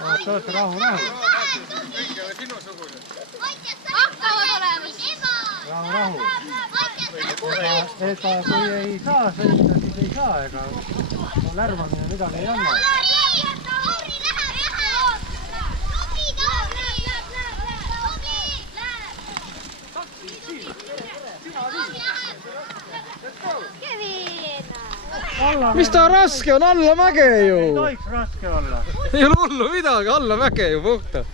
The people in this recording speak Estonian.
Oota, rahu. Hakkavad olemas. Rahu. Ega kui ei saa sõita, siis ei saa. Ega lärmamine midagi ei anna. Mis ta raske on, alla mäge ju! Ei tohiks raske olla. Ei ole hullu midagi, alla mäge ju puhta.